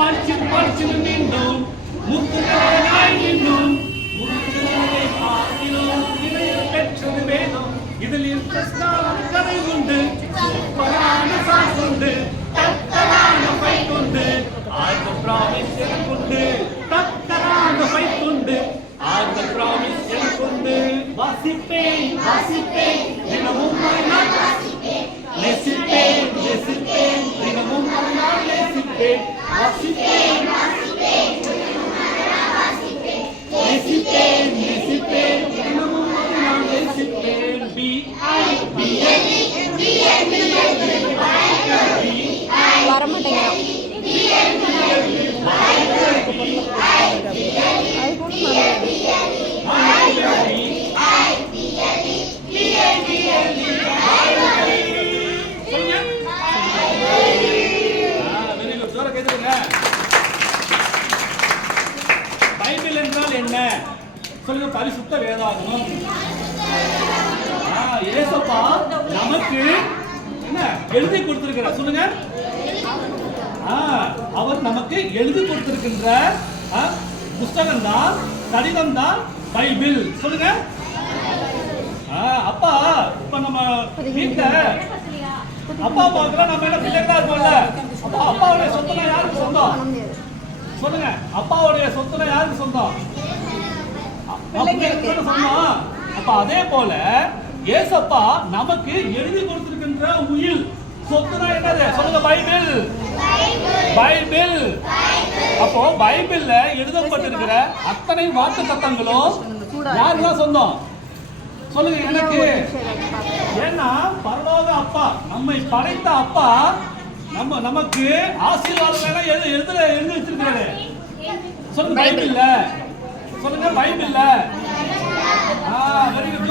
படிச்சு நின்றோம் முத்துகளை நின்றோம் முத்துகளை பார்க்கிறோம் இதையில் பெற்றது வேதம் இதில் இன்ட்ரெஸ்டான கதை உண்டு சூப்பரான சாஸ் உண்டு தக்கரான ஃபைட் உண்டு ஆர்ட் ப்ராமிஸ் எனக்குண்டு தக்கரான ஃபைட் உண்டு ஆர்ட் ப்ராமிஸ் எனக்குண்டு வாசிப்பேன் வாசிப்பேன் தினமும் நான் வாசிப்பேன் நேசிப்பேன் நேசிப்பேன் தினமும் நான் நேசிப்பேன் வாசிப்பேன் வாசிப்பேன் நேசிப்பேன் நேசிப்பேன் தினமும் நான் நேசிப்பேன் வர மாட்டேங்கிறோம். பைபிள் என்றால் என்ன சொல்லுங்க? பரிசுத்த வேதாகமம். ஏசப்பா நமக்கு என்ன எழுதி கொடுத்திருக்கிறார் சொல்லுங்க? அவர் நமக்கு எழுதி கொடுத்திருக்கின்ற புஸ்தகம் தான், கடிதம் தான் பைபிள். சொல்லுங்க. அப்பா இப்ப நம்ம வீட்டுல அப்பா அம்மாவுக்கு நம்ம என்ன பிள்ளைங்களா இருக்கோம்ல, அப்பா அப்பாவுடைய சொத்துனா யாருக்கு சொந்தம்? சொல்லுங்க. அப்பாவுடைய சொத்துனா யாருக்கு சொந்தம்? சொந்தம். அப்ப அதே போல ஏசப்பா நமக்கு எழுதி கொடுத்திருக்கின்ற உயில் சொத்துனா என்னது? சொல்லுங்க. பைபிள். பைபிள். அப்போ பைபிள்ல எழுதப்பட்டிருக்கிற அத்தனை வாக்கு தத்தங்களும் யாருதான் சொந்தம்? சொல்லுங்க எனக்கு. ஏன்னா பரலோக அப்பா, நம்மை படைத்த அப்பா நமக்கு ஆசீர்வாதம் எழுதி வச்சிருக்கிறாரு. சொல்லுங்க. பைபிள்ல. சொல்லுங்க. பைபிள்ல. Very good.